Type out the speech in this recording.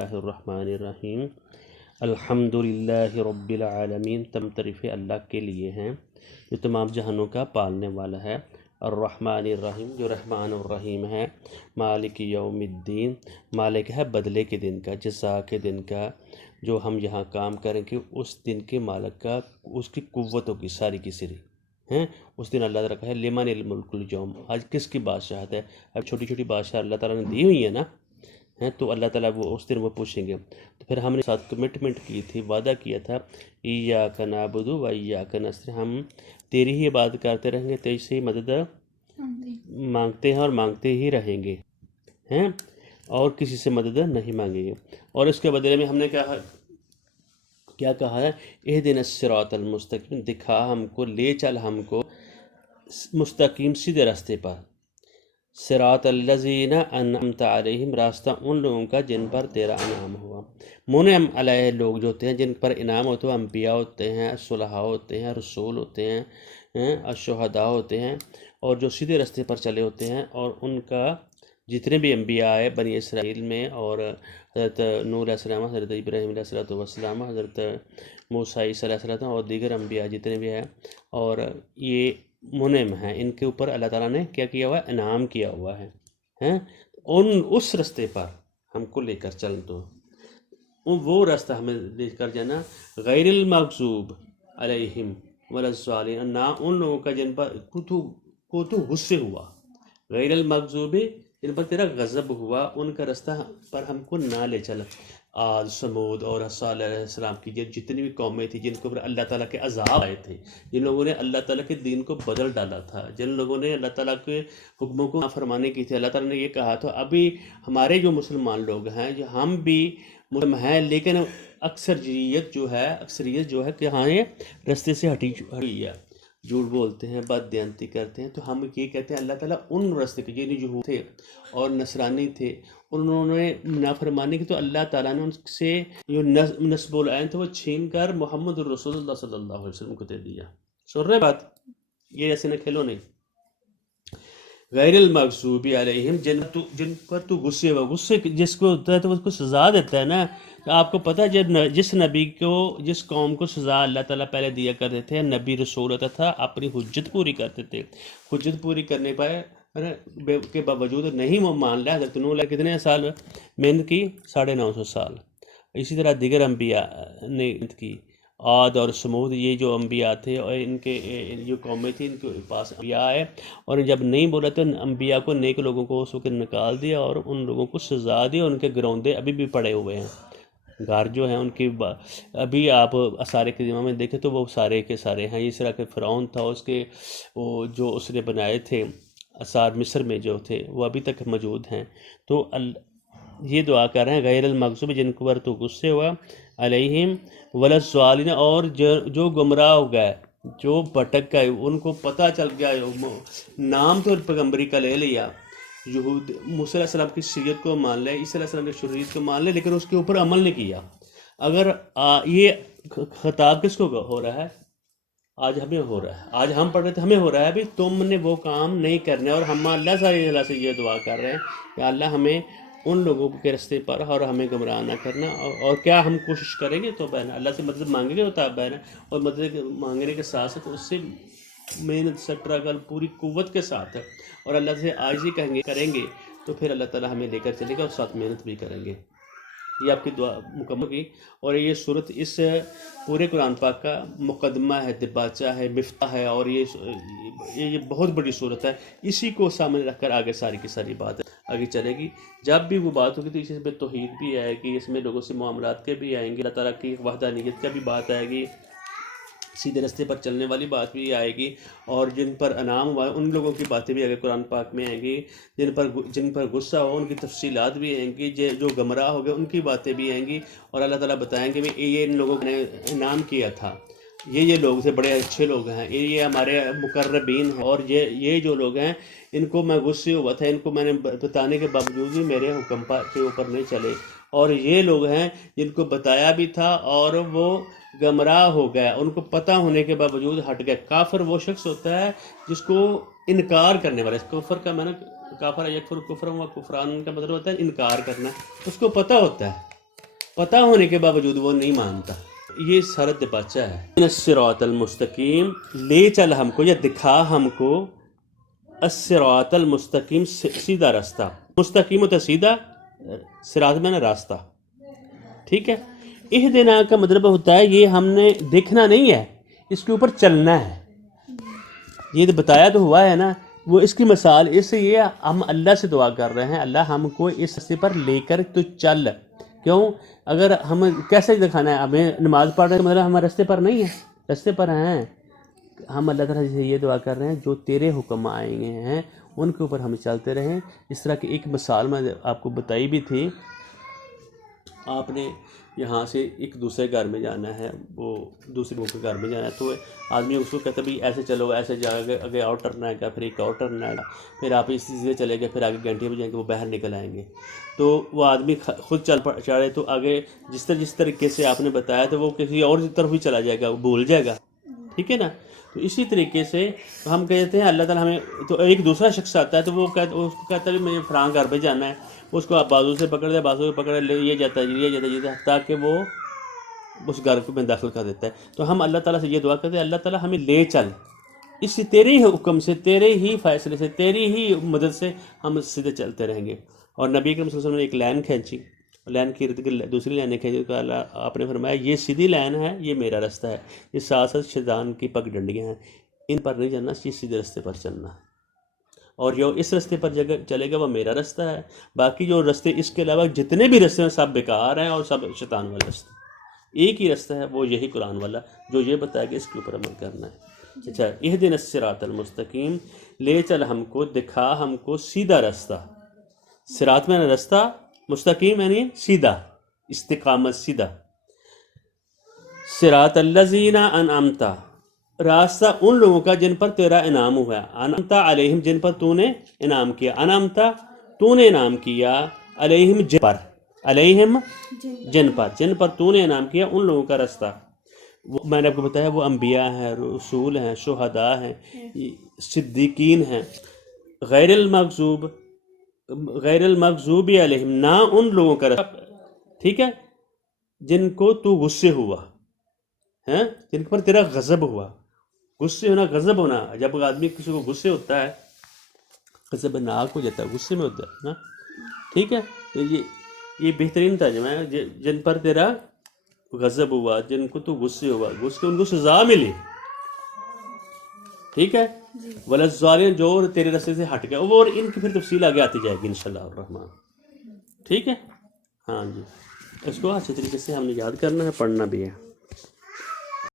اللہ الرحمن الرحیم الحمد للہ رب العالمین۔ تم تعریفیں اللہ کے لیے ہیں جو تمام جہانوں کا پالنے والا ہے۔ الرحمن الرحیم جو رحمان الرحیم ہے۔ مالک یوم الدین مالک ہے بدلے کے دن کا، جزا کے دن کا، جو ہم یہاں کام کریں گے اس دن کے مالک کا، اس کی قوتوں کی ساری کی سری ہیں۔ اس دن اللہ تعالیٰ کا ہے لمن الملک اليوم، آج کس کی بادشاہت ہے؟ اب چھوٹی چھوٹی بادشاہ اللہ تعالیٰ نے دی ہوئی ہے نا، ہیں تو اللہ تعالیٰ وہ اس دن وہ پوچھیں گے۔ تو پھر ہم نے ساتھ کمٹمنٹ کی تھی، وعدہ کیا تھا ایاک نعبد و ایاک نستعین، ہم تیری ہی عبادت کرتے رہیں گے، تیری سے ہی مدد مانگتے ہیں اور مانگتے ہی رہیں گے ہیں، اور کسی سے مدد نہیں مانگیں گے۔ اور اس کے بدلے میں ہم نے کیا کہا ہے؟ اہدنا الصراط المستقیم، دکھا ہم کو، لے چل ہم کو مستقیم سیدھے راستے پر۔ صراط الذین انعمت علیہم، راستہ ان لوگوں کا جن پر تیرا انعام ہوا۔ منعم علیہ لوگ جو ہوتے ہیں جن پر انعام ہوتا ہے، انبیاء ہوتے ہیں، صلحاء ہوتے ہیں، رسول ہوتے ہیں، الشہداء ہوتے ہیں، اور جو سیدھے راستے پر چلے ہوتے ہیں۔ اور ان کا جتنے بھی انبیاء آئے بنی اسرائیل میں، اور حضرت نوح علیہ السلام، حضرت ابراہیم علیہ السلام، حضرت موسیٰ علیہ السلام، اور دیگر انبیاء جتنے بھی ہیں، اور یہ منعم ہیں، ان کے اوپر اللہ تعالیٰ نے کیا کیا ہوا ہے؟ انعام کیا ہوا ہے ہیں۔ اس راستے پر ہم کو لے کر چل، تو وہ راستہ ہمیں لے کر جانا، غیر المغضوب علیہم ولا الضالین، نہ ان لوگوں کا جن پر تو غصے ہوا، غیر المغضوب جن پر تیرا غضب ہوا، ان کا راستہ پر ہم کو نہ لے چل۔ عاد، سمود اور صالح علیہ السلام کی جتنی بھی قومیں تھیں جن کے اوپر اللہ تعالیٰ کے عذاب آئے تھے، جن لوگوں نے اللہ تعالیٰ کے دین کو بدل ڈالا تھا، جن لوگوں نے اللہ تعالیٰ کے حکموں کو نافرمانی کی تھی، اللہ تعالیٰ نے یہ کہا تھا ابھی ہمارے جو مسلمان لوگ ہیں، جو ہم بھی مسلم ہیں، لیکن اکثریت جو ہے کہ ہاں یہ رستے سے ہٹی ہوئی ہے، جھوٹ بولتے ہیں، بد دیانتی کرتے ہیں۔ تو ہم یہ کہتے ہیں اللہ تعالیٰ ان رستے کے جن یہود تھے اور نصرانی تھے، انہوں نے نافرمانی کی، تو اللہ تعالیٰ نے ان سے جو نسب العین تھا وہ چھین کر محمد الرسول اللہ صلی اللہ علیہ وسلم کو دے دیا۔ سن رہے بات؟ یہ ایسے نہ کھیلو نہیں۔ غیر المغضوب علیہم، جن پر تو غصے ہوا، غصے جس کو ہوتا ہے تو اس کو سزا دیتا ہے نا۔ آپ کو پتہ ہے جس نبی کو، جس قوم کو سزا اللہ تعالیٰ پہلے دیا کرتے تھے، نبی رسول ہوتا تھا، اپنی حجت پوری کرتے تھے، حجت پوری کرنے پر کے باوجود نہیں وہ مان لیا۔ حضرت نوح علیہ کتنے سال محنت کی؟ 950 سال۔ اسی طرح دیگر انبیاء نے محنت کی، عاد اور سمود، یہ جو انبیاء تھے اور ان کے جو قومیں تھیں، ان کے پاس انبیاء آئے، اور جب نہیں بولا تو انبیاء کو، نیک لوگوں کو اس وقت نکال دیا اور ان لوگوں کو سزا دی، اور ان کے گروندے ابھی بھی پڑے ہوئے ہیں، گھر جو ہیں ان کی ابھی آپ آثار قدیمہ میں دیکھیں تو وہ سارے کے سارے ہیں۔ اس طرح کے فرعون تھا، اس کے وہ جو اس نے بنائے تھے آثار مصر میں جو تھے وہ ابھی تک موجود ہیں۔ تو یہ دعا کر رہے ہیں غیر المغضوب، جن پر تو غصے ہوا، علیہم ولا الضالین، اور جو گمراہ ہو گئے، جو بھٹک گئے، ان کو پتہ چل گیا، نام تو پیغمبری کا لے لیا، یہود موسیٰ علیہ السلام کی شریعت کو مان لے، عیسیٰ علیہ السلام کی شریعت کو مان لے، لیکن اس کے اوپر عمل نہیں کیا۔ اگر یہ خطاب کس کو ہو رہا ہے؟ آج ہمیں ہو رہا ہے، آج ہم پڑھ رہے تھے، ہمیں ہو رہا ہے ابھی تم نے وہ کام نہیں کرنے، اور ہم اللہ سے یہ دعا کر رہے ہیں کہ اللہ ہمیں ان لوگوں کے راستے پر اور ہمیں گمراہ نہ کرنا۔ اور کیا ہم کوشش کریں گے تو بہن اللہ سے مدد مانگیں گے، ہوتا ہے بہن، اور مدد مانگنے کے ساتھ ساتھ اس سے محنت، سٹرگل، پوری قوت کے ساتھ، اور اللہ سے عاجزی کریں گے تو پھر اللہ تعالیٰ ہمیں لے کر چلے گا، اور ساتھ محنت بھی کریں گے۔ یہ آپ کی دعا مکمل ہوگی۔ اور یہ صورت اس پورے قرآن پاک کا مقدمہ ہے، دباچہ ہے، مفتاح ہے، اور یہ بہت بڑی صورت ہے۔ اسی کو سامنے رکھ کر آگے ساری کی ساری بات آگے چلے گی۔ جب بھی وہ بات ہوگی تو اس میں توحید بھی آئے گی، اس میں لوگوں سے معاملات کے بھی آئیں گے، اللہ تعالیٰ کی وحدانیت کا بھی بات آئے گی، سیدھے راستے پر چلنے والی بات بھی آئے گی، اور جن پر انعام ہوا ہے ان لوگوں کی باتیں بھی آگے قرآن پاک میں آئیں گی، جن پر غصہ ہوا ان کی تفصیلات بھی آئیں گی، جو گمراہ ہو گئے ان کی باتیں بھی آئیں گی، اور اللہ تعالیٰ بتائیں گے یہ ان لوگوں نے انعام کیا تھا، یہ لوگ تھے، بڑے اچھے لوگ ہیں، یہ ہمارے مقربین ہیں، اور یہ جو لوگ ہیں ان کو میں غصے ہوا تھا، ان کو میں نے بتانے کے باوجود بھی میرے حکم کے اوپر نہیں چلے، اور یہ لوگ ہیں جن کو بتایا بھی تھا اور وہ گمراہ ہو گیا، ان کو پتہ ہونے کے باوجود ہٹ گئے۔ کافر وہ شخص ہوتا ہے جس کو انکار کرنے والا، کفر کا معنی کافر یکفر کفرا و کفران کا مطلب ہوتا ہے انکار کرنا، اس کو پتہ ہوتا ہے پتہ ہونے کے باوجود وہ نہیں مانتا. یہ سرد بچہ ہے. الصراط المستقیم، لے چل ہم کو یا دکھا ہم کو الصراط المستقیم، سیدھا راستہ. مستقیم ہوتا سیدھا، صراط میں نا راستہ. ٹھیک ہے. اہدنا کا مطلب ہوتا ہے یہ ہم نے دیکھنا نہیں ہے، اس کے اوپر چلنا ہے. یہ تو بتایا تو ہوا ہے نا. وہ اس کی مثال اس سے یہ ہم اللہ سے دعا کر رہے ہیں، اللہ ہم کو اس راستے پر لے کر تو چل. کیوں؟ اگر ہم کیسے دکھانا ہے؟ ہمیں نماز پڑھ رہے ہیں مطلب ہم راستے پر نہیں ہیں، راستے پر ہیں. ہم اللہ تعالیٰ سے یہ دعا کر رہے ہیں جو تیرے حکم آئے ہیں ان کے اوپر ہم چلتے رہیں. اس طرح کی ایک مثال میں آپ کو بتائی بھی تھی. آپ نے یہاں سے ایک دوسرے گھر میں جانا ہے، وہ دوسرے لوگوں کے گھر میں جانا ہے، تو آدمی اس کو کہتا ہے بھائی ایسے چلو، ایسے جا کے آگے اور ٹرن آئے گا، پھر ایک اور ٹرن آئے گا، پھر آپ اس چیز سے چلے گئے، پھر آگے گھنٹے میں جائیں گے، وہ باہر نکل آئیں گے. تو وہ آدمی خود چڑھے تو آگے جس طریقے سے آپ نے بتایا تو وہ کسی اور طرف ہی چلا جائے گا، وہ بھول جائے گا. ٹھیک ہے نا. تو اسی طریقے سے ہم کہتے ہیں اللہ تعالیٰ ہمیں، تو ایک دوسرا شخص آتا ہے تو وہ کہتا ہے مجھے فلاں گھر پہ جانا ہے، اس کو آپ بازو سے پکڑ دے، بازو سے پکڑ لے، یہ جاتا ہے یہ جاتا ہے تاکہ وہ اس گھر کو میں داخل کر دیتا ہے. تو ہم اللہ تعالیٰ سے یہ دعا کرتے ہیں اللہ تعالیٰ ہمیں لے چل، اس تیرے ہی حکم سے، تیرے ہی فیصلے سے، تیری ہی مدد سے ہم سیدھے چلتے رہیں گے. اور نبی کریم صلی اللہ علیہ وسلم نے ایک لائن کھینچی، لائن کی ارد گرد دوسری لائنیں کھینچی تو اللہ آپ نے فرمایا یہ سیدھی لائن ہے، یہ میرا راستہ ہے، یہ ساتھ ساتھ شیطان کی پگ ڈنڈیاں ہیں، ان پر نہیں چلنا، یہ سیدھے راستے پر چلنا. اور جو اس راستے پر چلے گا وہ میرا راستہ ہے. باقی جو راستے اس کے علاوہ جتنے بھی راستے ہیں سب بیکار ہیں اور سب شیطان والا راستے. ایک ہی راستہ ہے، وہ یہی قرآن والا جو یہ بتایا کہ اس کے اوپر عمل کرنا ہے. اچھا، اہدنا الصراط المستقیم، لے چل ہم کو، دکھا ہم کو سیدھا راستہ. صراط میں راستہ، مستقیم یعنی سیدھا، استقامت، سیدھا. صراط الذین انعمت، راستہ ان لوگوں کا جن پر تیرا انعام ہوا ہے. انعمت علیہم، جن پر تو نے انعام کیا. انعمت تو نے انعام کیا، علیہم جن پر، علیہم جن پر تو نے انعام کیا، ان لوگوں کا راستہ. میں نے آپ کو بتایا وہ انبیاء ہیں، رسول ہیں، شہداء ہیں، صدیقین ہیں. غیر المغضوب علیہم، نہ ان لوگوں کا راستہ. ٹھیک ہے، جن کو تو غصے ہوا ہے، جن پر تیرا غضب ہوا. غصے ہونا، غضب ہونا، جب آدمی کسی کو غصے ہوتا ہے غضب ناک ہو جاتا ہے، غصے میں ہوتا ہے نا. ٹھیک ہے، تو یہ بہترین ترجمہ ہے. جن پر تیرا غضب ہوا، جن کو تو غصے ہوا، ان کو سزا ملی. ٹھیک ہے. وَلَلظَّالِمِينَ، جو تیرے راستے سے ہٹ گیا، اور ان کی پھر تفصیل آگے آتی جائے گی انشاءاللہ الرحمن. ٹھیک ہے. ہاں جی، اس کو اچھے طریقے سے ہم نے یاد کرنا ہے، پڑھنا بھی ہے.